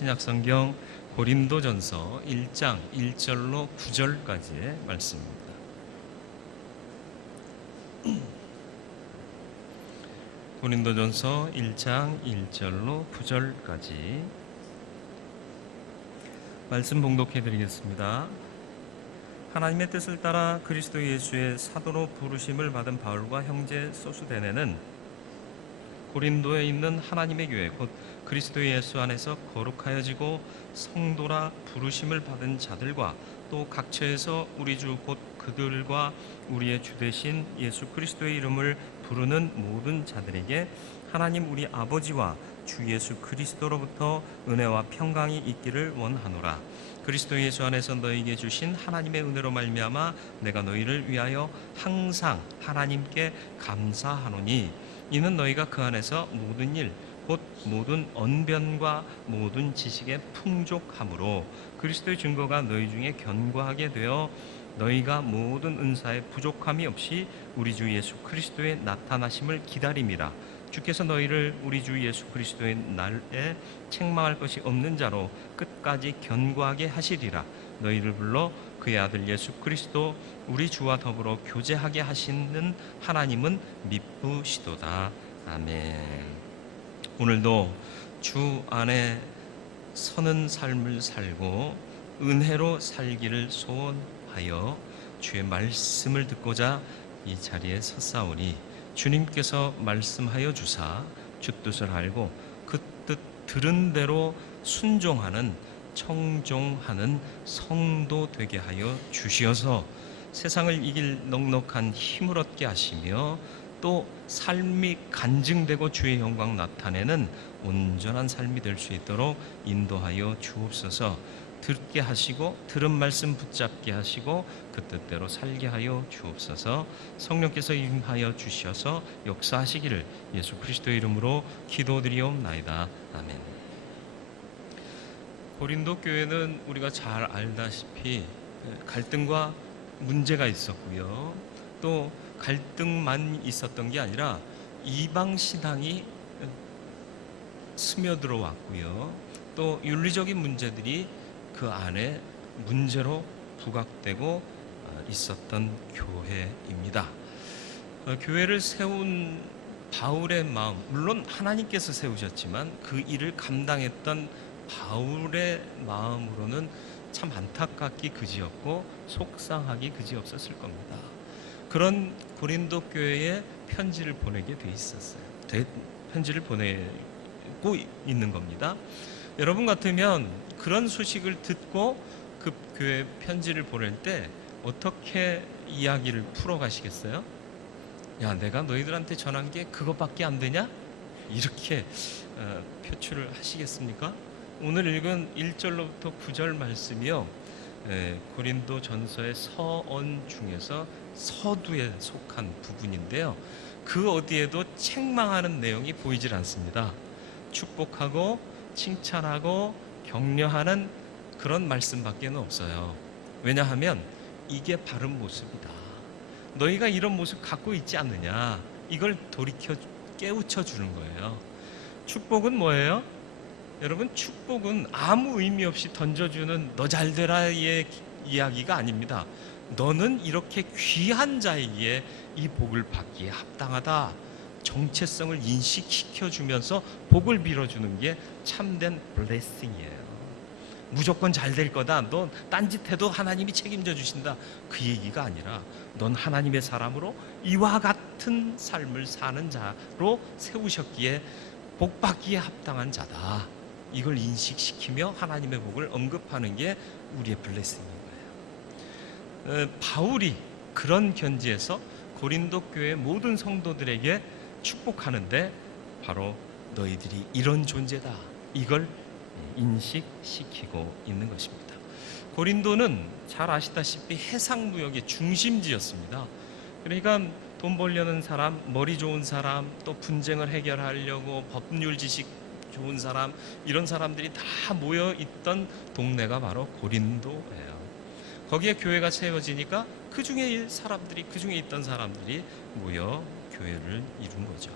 신약성경 고린도전서 1장 1절로 9절까지의 말씀입니다. 고린도전서 1장 1절로 9절까지 말씀 봉독해 드리겠습니다. 하나님의 뜻을 따라 그리스도 예수의 사도로 부르심을 받은 바울과 형제 소수데네는 고린도에 있는 하나님의 교회 곧 그리스도 예수 안에서 거룩하여지고 성도라 부르심을 받은 자들과 또 각처에서 우리 주 곧 그들과 우리의 주 되신 예수 그리스도의 이름을 부르는 모든 자들에게 하나님 우리 아버지와 주 예수 그리스도로부터 은혜와 평강이 있기를 원하노라. 그리스도 예수 안에서 너희에게 주신 하나님의 은혜로 말미암아 내가 너희를 위하여 항상 하나님께 감사하노니 이는 너희가 그 안에서 모든 일 곧 모든 언변과 모든 지식에 풍족함으로 그리스도의 증거가 너희 중에 견고하게 되어 너희가 모든 은사에 부족함이 없이 우리 주 예수 그리스도의 나타나심을 기다림이라. 주께서 너희를 우리 주 예수 그리스도의 날에 책망할 것이 없는 자로 끝까지 견고하게 하시리라. 너희를 불러 그의 아들 예수 그리스도 우리 주와 더불어 교제하게 하시는 하나님은 미쁘시도다. 아멘. 오늘도 주 안에 서는 삶을 살고 은혜로 살기를 소원하여 주의 말씀을 듣고자 이 자리에 섰사오니 주님께서 말씀하여 주사 주 뜻을 알고 그 뜻 들은 대로 순종하는 청종하는 성도 되게 하여 주시어서 세상을 이길 넉넉한 힘을 얻게 하시며 또 삶이 간증되고 주의 영광 나타내는 온전한 삶이 될 수 있도록 인도하여 주옵소서. 듣게 하시고 들은 말씀 붙잡게 하시고 그 뜻대로 살게 하여 주옵소서. 성령께서 임하여 주셔서 역사하시기를 예수 그리스도의 이름으로 기도드리옵나이다. 아멘. 고린도 교회는 우리가 잘 알다시피 갈등과 문제가 있었고요. 또 갈등만 있었던 게 아니라 이방 신앙이 스며들어 왔고요. 또 윤리적인 문제들이 그 안에 문제로 부각되고 있었던 교회입니다. 교회를 세운 바울의 마음, 물론 하나님께서 세우셨지만 그 일을 감당했던 바울의 마음으로는 참 안타깝기 그지없고 속상하기 그지없었을 겁니다. 그런 고린도 교회에 편지를 보내게 돼 있었어요. 편지를 보내고 있는 겁니다. 여러분 같으면 그런 소식을 듣고 그 교회 편지를 보낼 때 어떻게 이야기를 풀어가시겠어요? 야, 내가 너희들한테 전한 게 그것밖에 안 되냐? 이렇게 표출을 하시겠습니까? 오늘 읽은 1절로부터 9절 말씀이요, 고린도 전서의 서언 중에서 서두에 속한 부분인데요, 그 어디에도 책망하는 내용이 보이질 않습니다. 축복하고 칭찬하고 격려하는 그런 말씀밖에 없어요. 왜냐하면 이게 바른 모습이다. 너희가 이런 모습 갖고 있지 않느냐, 이걸 돌이켜 깨우쳐 주는 거예요. 축복은 뭐예요? 여러분, 축복은 아무 의미 없이 던져주는 너 잘 되라의 이야기가 아닙니다. 너는 이렇게 귀한 자에게 이 복을 받기에 합당하다. 정체성을 인식시켜주면서 복을 빌어주는 게 참된 블레싱이에요. 무조건 잘 될 거다. 넌 딴짓해도 하나님이 책임져 주신다. 그 얘기가 아니라 넌 하나님의 사람으로 이와 같은 삶을 사는 자로 세우셨기에 복 받기에 합당한 자다. 이걸 인식시키며 하나님의 복을 언급하는 게 우리의 블레싱인 거예요. 바울이 그런 견지에서 고린도 교회 모든 성도들에게 축복하는데 바로 너희들이 이런 존재다. 이걸 인식시키고 있는 것입니다. 고린도는 잘 아시다시피 해상무역의 중심지였습니다. 그러니까 돈 벌려는 사람, 머리 좋은 사람, 또 분쟁을 해결하려고 법률 지식 좋은 사람, 이런 사람들이 다 모여 있던 동네가 바로 고린도예요. 거기에 교회가 세워지니까 그 중에 있던 사람들이 모여 교회를 이룬 거죠.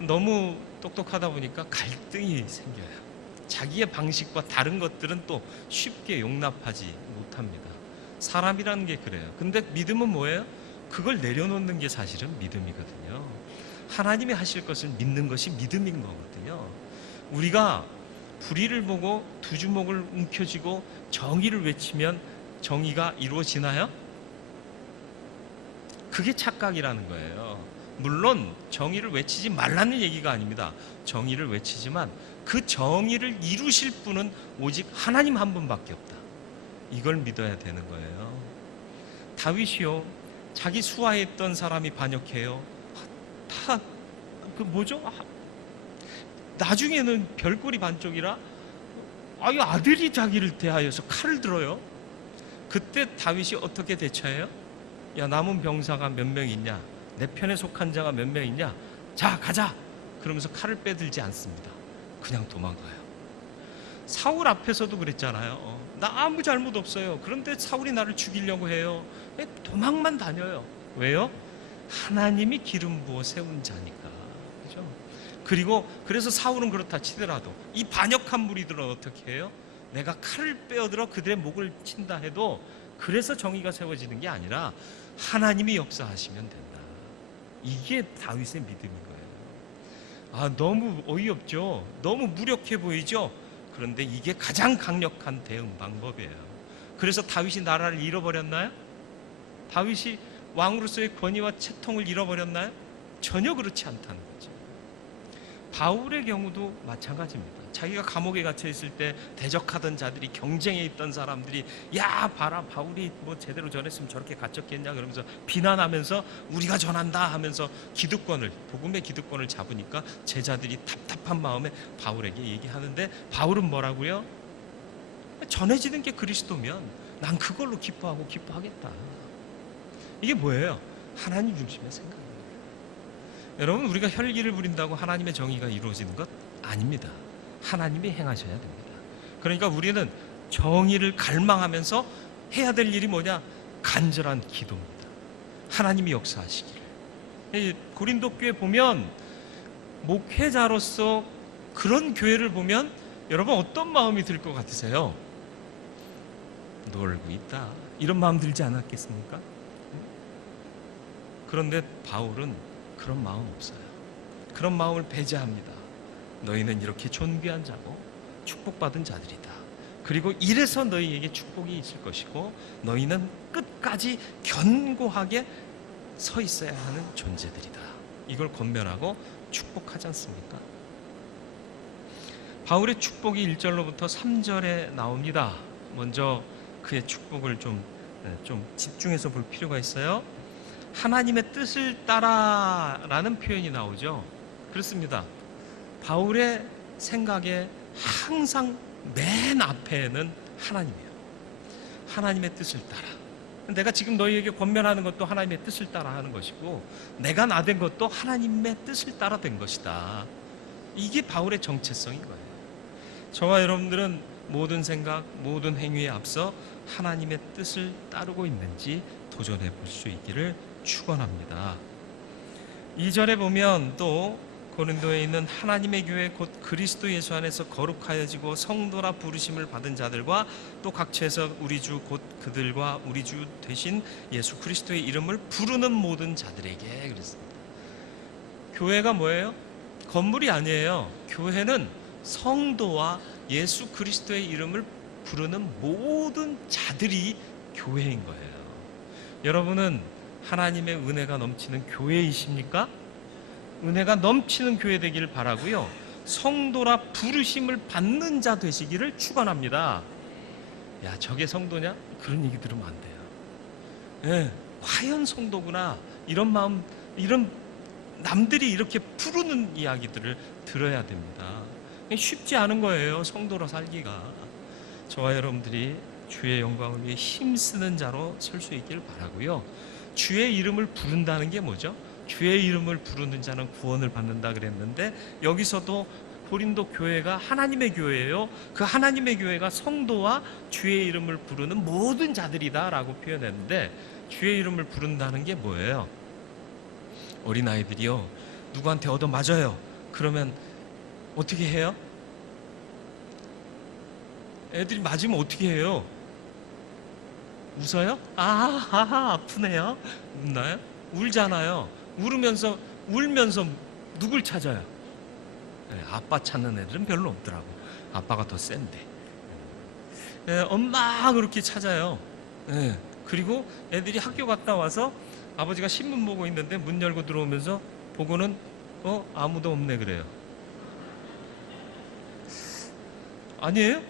너무 똑똑하다 보니까 갈등이 생겨요. 자기의 방식과 다른 것들은 또 쉽게 용납하지 못합니다. 사람이라는 게 그래요. 근데 믿음은 뭐예요? 그걸 내려놓는 게 사실은 믿음이거든요. 하나님이 하실 것을 믿는 것이 믿음인 거거든요. 우리가 불의를 보고 두 주먹을 움켜쥐고 정의를 외치면 정의가 이루어지나요? 그게 착각이라는 거예요. 물론 정의를 외치지 말라는 얘기가 아닙니다. 정의를 외치지만 그 정의를 이루실 분은 오직 하나님 한 분밖에 없다. 이걸 믿어야 되는 거예요. 다윗이요, 자기 수하했던 사람이 반역해요. 다 그 뭐죠? 나중에는 별꼴이 반쪽이라 아들이 자기를 대하여서 칼을 들어요. 그때 다윗이 어떻게 대처해요? 야, 남은 병사가 몇 명 있냐? 내 편에 속한 자가 몇 명 있냐? 자, 가자! 그러면서 칼을 빼들지 않습니다. 그냥 도망가요. 사울 앞에서도 그랬잖아요. 나 아무 잘못 없어요. 그런데 사울이 나를 죽이려고 해요. 도망만 다녀요. 왜요? 하나님이 기름 부어 세운 자니까. 그죠? 그리고 그래서 사울은 그렇다 치더라도 이 반역한 무리들은 어떻게 해요? 내가 칼을 빼어들어 그들의 목을 친다 해도 그래서 정의가 세워지는 게 아니라 하나님이 역사하시면 된다. 이게 다윗의 믿음인 거예요. 너무 어이없죠? 너무 무력해 보이죠? 그런데 이게 가장 강력한 대응 방법이에요. 그래서 다윗이 나라를 잃어버렸나요? 다윗이 왕으로서의 권위와 채통을 잃어버렸나요? 전혀 그렇지 않다는 거죠. 바울의 경우도 마찬가지입니다. 자기가 감옥에 갇혀 있을 때 대적하던 자들이, 경쟁에 있던 사람들이 야 봐라, 바울이 뭐 제대로 전했으면 저렇게 갇혔겠냐 그러면서 비난하면서 우리가 전한다 하면서 기득권을, 복음의 기득권을 잡으니까 제자들이 답답한 마음에 바울에게 얘기하는데 바울은 뭐라고요? 전해지는 게 그리스도면 난 그걸로 기뻐하고 기뻐하겠다. 이게 뭐예요? 하나님 중심의 생각입니다. 여러분, 우리가 혈기를 부린다고 하나님의 정의가 이루어지는 것 아닙니다. 하나님이 행하셔야 됩니다. 그러니까 우리는 정의를 갈망하면서 해야 될 일이 뭐냐? 간절한 기도입니다. 하나님이 역사하시기를. 고린도 교회 보면 목회자로서 그런 교회를 보면 여러분 어떤 마음이 들 것 같으세요? 놀고 있다, 이런 마음 들지 않았겠습니까? 그런데 바울은 그런 마음 없어요. 그런 마음을 배제합니다. 너희는 이렇게 존귀한 자고 축복받은 자들이다. 그리고 이래서 너희에게 축복이 있을 것이고 너희는 끝까지 견고하게 서 있어야 하는 존재들이다. 이걸 권면하고 축복하지 않습니까? 바울의 축복이 1절로부터 3절에 나옵니다. 먼저 그의 축복을 좀 집중해서 볼 필요가 있어요. 하나님의 뜻을 따라라는 표현이 나오죠. 그렇습니다. 바울의 생각에 항상 맨 앞에는 하나님이에요. 하나님의 뜻을 따라. 내가 지금 너희에게 권면하는 것도 하나님의 뜻을 따라 하는 것이고 내가 나된 것도 하나님의 뜻을 따라 된 것이다. 이게 바울의 정체성인 거예요. 저와 여러분들은 모든 생각, 모든 행위에 앞서 하나님의 뜻을 따르고 있는지 도전해 볼 수 있기를 축원합니다. 2절에 보면 또 고린도에 있는 하나님의 교회 곧 그리스도 예수 안에서 거룩하여지고 성도라 부르심을 받은 자들과 또 각처에서 우리 주 곧 그들과 우리 주 되신 예수 그리스도의 이름을 부르는 모든 자들에게 그랬습니다. 교회가 뭐예요? 건물이 아니에요. 교회는 성도와 예수 그리스도의 이름을 부르는 모든 자들이 교회인 거예요. 여러분은 하나님의 은혜가 넘치는 교회이십니까? 은혜가 넘치는 교회 되기를 바라고요. 성도라 부르심을 받는 자 되시기를 축원합니다. 야, 저게 성도냐? 그런 얘기 들으면 안 돼요. 예, 과연 성도구나. 이런 마음, 이런 남들이 이렇게 부르는 이야기들을 들어야 됩니다. 쉽지 않은 거예요, 성도로 살기가. 저와 여러분들이 주의 영광을 위해 힘쓰는 자로 설 수 있기를 바라고요. 주의 이름을 부른다는 게 뭐죠? 주의 이름을 부르는 자는 구원을 받는다 그랬는데 여기서도 고린도 교회가 하나님의 교회예요. 그 하나님의 교회가 성도와 주의 이름을 부르는 모든 자들이다 라고 표현했는데 주의 이름을 부른다는 게 뭐예요? 어린아이들이요, 누구한테 얻어맞아요. 그러면 어떻게 해요? 애들이 맞으면 어떻게 해요? 웃어요? 아프네요. 웃나요? 울잖아요. 울면서 누굴 찾아요? 네, 아빠 찾는 애들은 별로 없더라고. 아빠가 더 센데. 네, 엄마 그렇게 찾아요. 네, 그리고 애들이 학교 갔다 와서 아버지가 신문 보고 있는데 문 열고 들어오면서 보고는 아무도 없네 그래요. 아니에요?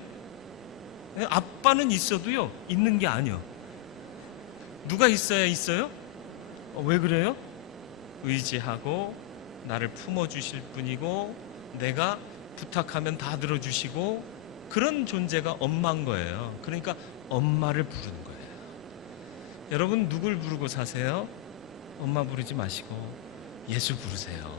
네, 아빠는 있어도요, 있는 게 아니요. 누가 있어야 있어요? 왜 그래요? 의지하고 나를 품어주실 분이고 내가 부탁하면 다 들어주시고 그런 존재가 엄마인 거예요. 그러니까 엄마를 부르는 거예요. 여러분 누굴 부르고 사세요? 엄마 부르지 마시고 예수 부르세요.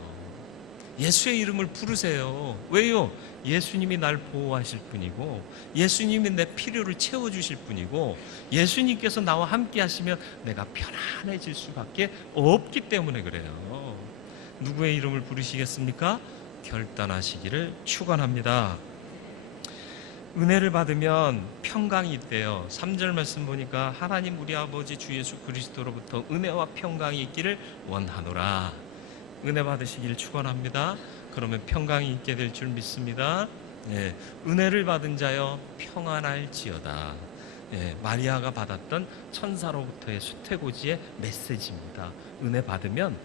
예수의 이름을 부르세요. 왜요? 예수님이 날 보호하실 분이고 예수님이 내 필요를 채워주실 분이고 예수님께서 나와 함께 하시면 내가 편안해질 수밖에 없기 때문에 그래요. 누구의 이름을 부르시겠습니까? 결단하시기를 축원합니다. 은혜를 받으면 평강이 있대요. 3절 말씀 보니까 하나님 우리 아버지 주 예수 그리스도로부터 은혜와 평강이 있기를 원하노라. 은혜 받으시기를 축원합니다. 그러면 평강이 있게 될 줄 믿습니다. 예, 은혜를 받은 자여 평안할지어다. 예, 마리아가 받았던 천사로부터의 수태고지의 메시지입니다. 은혜 받으면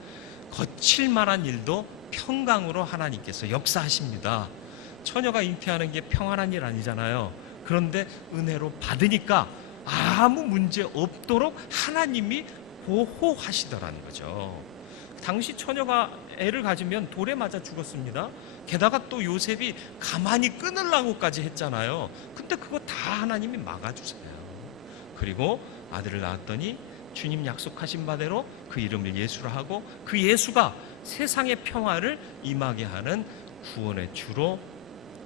거칠 만한 일도 평강으로 하나님께서 역사하십니다. 처녀가 잉태하는 게 평안한 일 아니잖아요. 그런데 은혜로 받으니까 아무 문제 없도록 하나님이 보호하시더라는 거죠. 당시 처녀가 애를 가지면 돌에 맞아 죽었습니다. 게다가 또 요셉이 가만히 끊으려고까지 했잖아요. 근데 그거 다 하나님이 막아주세요. 그리고 아들을 낳았더니 주님 약속하신 바대로 그 이름을 예수라 하고 그 예수가 세상의 평화를 임하게 하는 구원의 주로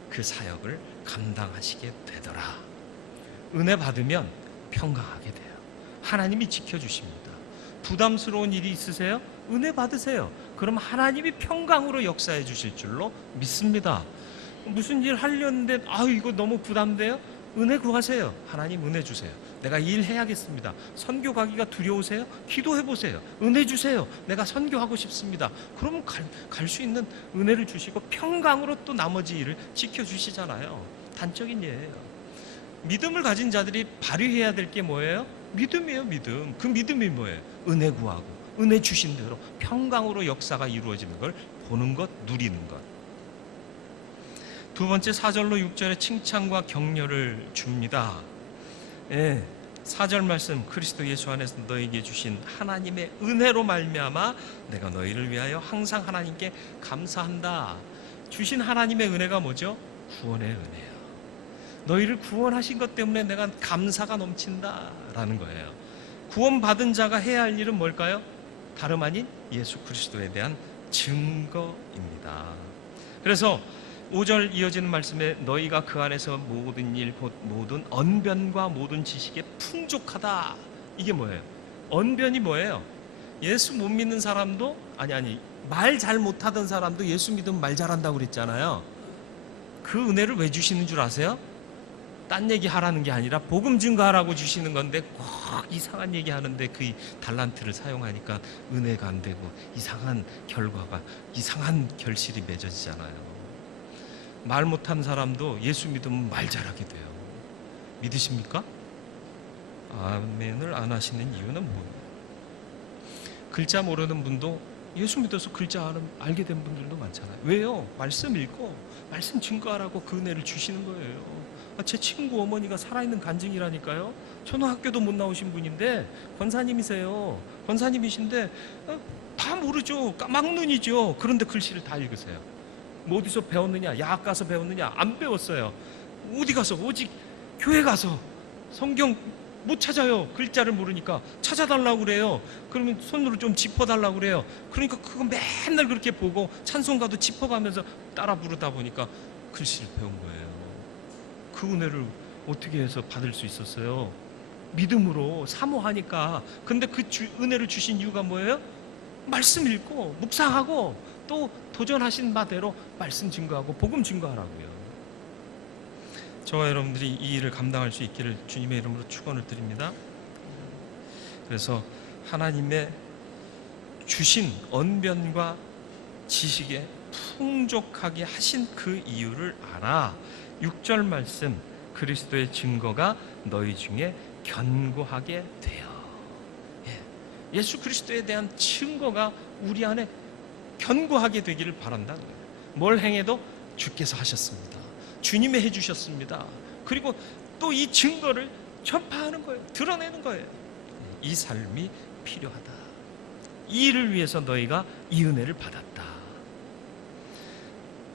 그 사역을 감당하시게 되더라. 은혜 받으면 평강하게 돼요. 하나님이 지켜주십니다. 부담스러운 일이 있으세요? 은혜 받으세요. 그럼 하나님이 평강으로 역사해 주실 줄로 믿습니다. 무슨 일 하려는데 이거 너무 부담돼요? 은혜 구하세요. 하나님 은혜 주세요. 내가 일해야겠습니다. 선교 가기가 두려우세요? 기도해 보세요. 은혜 주세요. 내가 선교하고 싶습니다. 그러면 갈 수 있는 은혜를 주시고 평강으로 또 나머지 일을 지켜주시잖아요. 단적인 예예요. 믿음을 가진 자들이 발휘해야 될 게 뭐예요? 믿음이에요. 믿음. 그 믿음이 뭐예요? 은혜 구하고 은혜 주신 대로 평강으로 역사가 이루어지는 걸 보는 것, 누리는 것. 두 번째 4절로 6절에 칭찬과 격려를 줍니다. 4절 말씀, 그리스도 예수 안에서 너에게 주신 하나님의 은혜로 말미암아 내가 너희를 위하여 항상 하나님께 감사한다. 주신 하나님의 은혜가 뭐죠? 구원의 은혜예요. 너희를 구원하신 것 때문에 내가 감사가 넘친다라는 거예요. 구원받은 자가 해야 할 일은 뭘까요? 다름 아닌 예수 그리스도에 대한 증거입니다. 그래서 5절 이어지는 말씀에 너희가 그 안에서 모든 일 곧 모든 언변과 모든 지식에 풍족하다. 이게 뭐예요? 언변이 뭐예요? 예수 못 믿는 사람도 말 잘 못하던 사람도 예수 믿으면 말 잘한다고 그랬잖아요. 그 은혜를 왜 주시는 줄 아세요? 딴 얘기 하라는 게 아니라 복음 증거하라고 주시는 건데 꼭 이상한 얘기 하는데 그 달란트를 사용하니까 은혜가 안 되고 이상한 결과가, 이상한 결실이 맺어지잖아요. 말 못한 사람도 예수 믿으면 말 잘하게 돼요. 믿으십니까? 아멘을 안 하시는 이유는 뭐예요? 글자 모르는 분도 예수 믿어서 글자 알게 된 분들도 많잖아요. 왜요? 말씀 읽고 말씀 증거하라고 그 은혜를 주시는 거예요. 제 친구 어머니가 살아있는 간증이라니까요. 초등학교도 못 나오신 분인데 권사님이세요. 권사님이신데 다 모르죠. 까막눈이죠. 그런데 글씨를 다 읽으세요. 뭐 어디서 배웠느냐? 야학 가서 배웠느냐? 안 배웠어요. 어디 가서? 오직 교회 가서 성경 못 찾아요. 글자를 모르니까 찾아달라고 그래요. 그러면 손으로 좀 짚어달라고 그래요. 그러니까 그거 맨날 그렇게 보고 찬송가도 짚어가면서 따라 부르다 보니까 글씨를 배운 거예요. 그 은혜를 어떻게 해서 받을 수 있었어요? 믿음으로 사모하니까. 근데 그 은혜를 주신 이유가 뭐예요? 말씀 읽고 묵상하고 또 도전하신 바대로 말씀 증거하고 복음 증거하라고요. 저와 여러분들이 이 일을 감당할 수 있기를 주님의 이름으로 축원을 드립니다. 그래서 하나님의 주신 언변과 지식에 풍족하게 하신 그 이유를 알아. 6절 말씀, 그리스도의 증거가 너희 중에 견고하게 되어. 예수 그리스도에 대한 증거가 우리 안에 견고하게 되기를 바란다. 뭘 행해도 주께서 하셨습니다. 주님이 해주셨습니다. 그리고 또 이 증거를 전파하는 거예요. 드러내는 거예요. 이 삶이 필요하다. 이 일을 위해서 너희가 이 은혜를 받았다.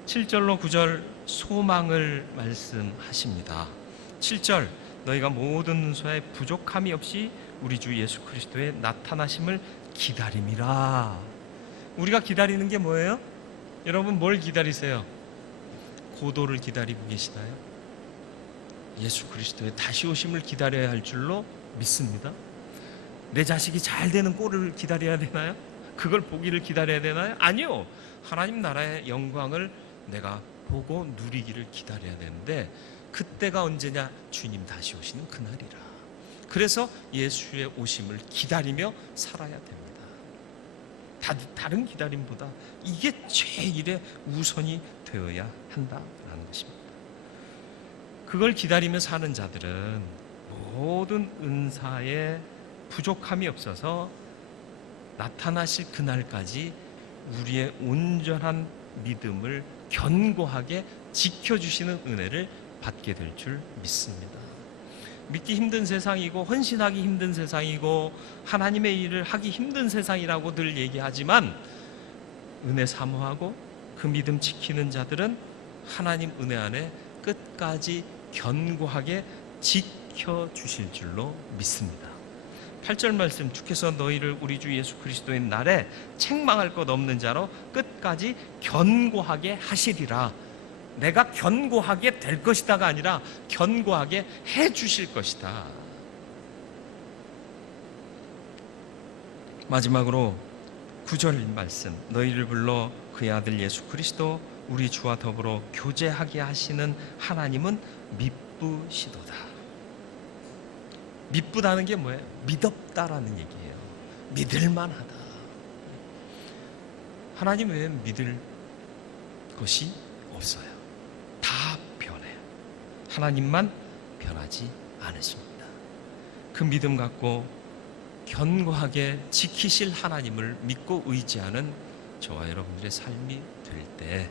7절로 9절 소망을 말씀하십니다. 7절, 너희가 모든 은사에 부족함이 없이 우리 주 예수 그리스도의 나타나심을 기다림이라. 우리가 기다리는 게 뭐예요? 여러분 뭘 기다리세요? 고도를 기다리고 계시나요? 예수 그리스도의 다시 오심을 기다려야 할 줄로 믿습니다. 내 자식이 잘 되는 꼴을 기다려야 되나요? 그걸 보기를 기다려야 되나요? 아니요. 하나님 나라의 영광을 내가 보고 누리기를 기다려야 되는데, 그때가 언제냐? 주님 다시 오시는 그날이라. 그래서 예수의 오심을 기다리며 살아야 됩니다. 다른 기다림보다 이게 제일의 우선이 되어야 한다라는 것입니다. 그걸 기다리며 사는 자들은 모든 은사에 부족함이 없어서 나타나실 그날까지 우리의 온전한 믿음을 견고하게 지켜주시는 은혜를 받게 될 줄 믿습니다. 믿기 힘든 세상이고 헌신하기 힘든 세상이고 하나님의 일을 하기 힘든 세상이라고 늘 얘기하지만, 은혜 사모하고 그 믿음 지키는 자들은 하나님 은혜 안에 끝까지 견고하게 지켜주실 줄로 믿습니다. 8절 말씀, 주께서 너희를 우리 주 예수 그리스도의 날에 책망할 것 없는 자로 끝까지 견고하게 하시리라. 내가 견고하게 될 것이다가 아니라 견고하게 해 주실 것이다. 마지막으로 9절 말씀, 너희를 불러 그의 아들 예수 그리스도 우리 주와 더불어 교제하게 하시는 하나님은 미쁘시도다. 미쁘다는 게 뭐예요? 믿었다라는 얘기예요. 믿을만하다. 하나님 외엔 믿을 것이 없어요. 다 변해요. 하나님만 변하지 않으십니다. 그 믿음 갖고 견고하게 지키실 하나님을 믿고 의지하는 저와 여러분들의 삶이 될 때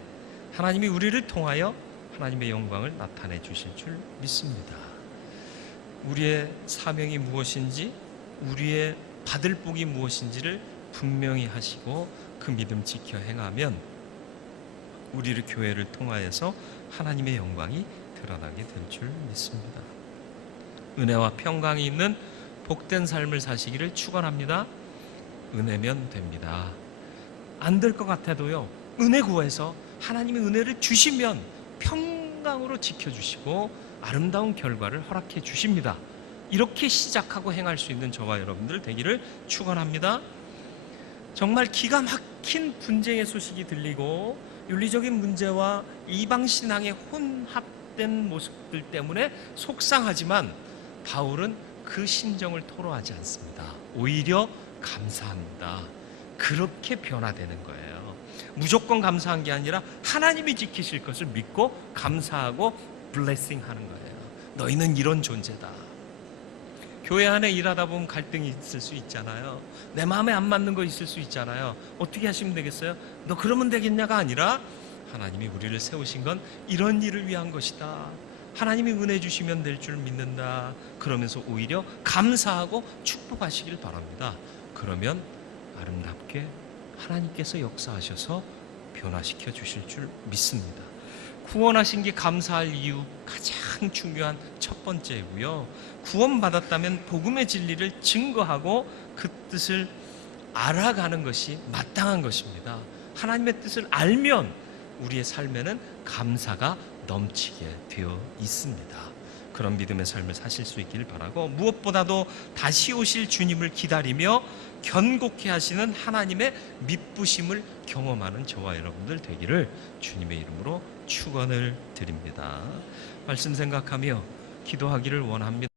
하나님이 우리를 통하여 하나님의 영광을 나타내 주실 줄 믿습니다. 우리의 사명이 무엇인지, 우리의 받을 복이 무엇인지를 분명히 하시고 그 믿음 지켜 행하면 우리를 교회를 통하여서 하나님의 영광이 드러나게 될 줄 믿습니다. 은혜와 평강이 있는 복된 삶을 사시기를 축원합니다. 은혜면 됩니다. 안 될 것 같아도요, 은혜 구해서 하나님의 은혜를 주시면 평강으로 지켜주시고 아름다운 결과를 허락해 주십니다. 이렇게 시작하고 행할 수 있는 저와 여러분들 되기를 축원합니다. 정말 기가 막힌 분쟁의 소식이 들리고 윤리적인 문제와 이방신앙의 혼합된 모습들 때문에 속상하지만 바울은 그 심정을 토로하지 않습니다. 오히려 감사합니다. 그렇게 변화되는 거예요. 무조건 감사한 게 아니라 하나님이 지키실 것을 믿고 감사하고 블레싱 하는 거예요. 너희는 이런 존재다. 교회 안에 일하다 보면 갈등이 있을 수 있잖아요. 내 마음에 안 맞는 거 있을 수 있잖아요. 어떻게 하시면 되겠어요? 너 그러면 되겠냐가 아니라 하나님이 우리를 세우신 건 이런 일을 위한 것이다. 하나님이 은혜 주시면 될 줄 믿는다. 그러면서 오히려 감사하고 축복하시길 바랍니다. 그러면 아름답게 하나님께서 역사하셔서 변화시켜 주실 줄 믿습니다. 구원하신 게 감사할 이유 가장 중요한 첫 번째고요. 구원받았다면 복음의 진리를 증거하고 그 뜻을 알아가는 것이 마땅한 것입니다. 하나님의 뜻을 알면 우리의 삶에는 감사가 넘치게 되어 있습니다. 그런 믿음의 삶을 사실 수 있기를 바라고, 무엇보다도 다시 오실 주님을 기다리며 견고케 하시는 하나님의 미쁘심을 경험하는 저와 여러분들 되기를 주님의 이름으로 축원을 드립니다. 말씀 생각하며 기도하기를 원합니다.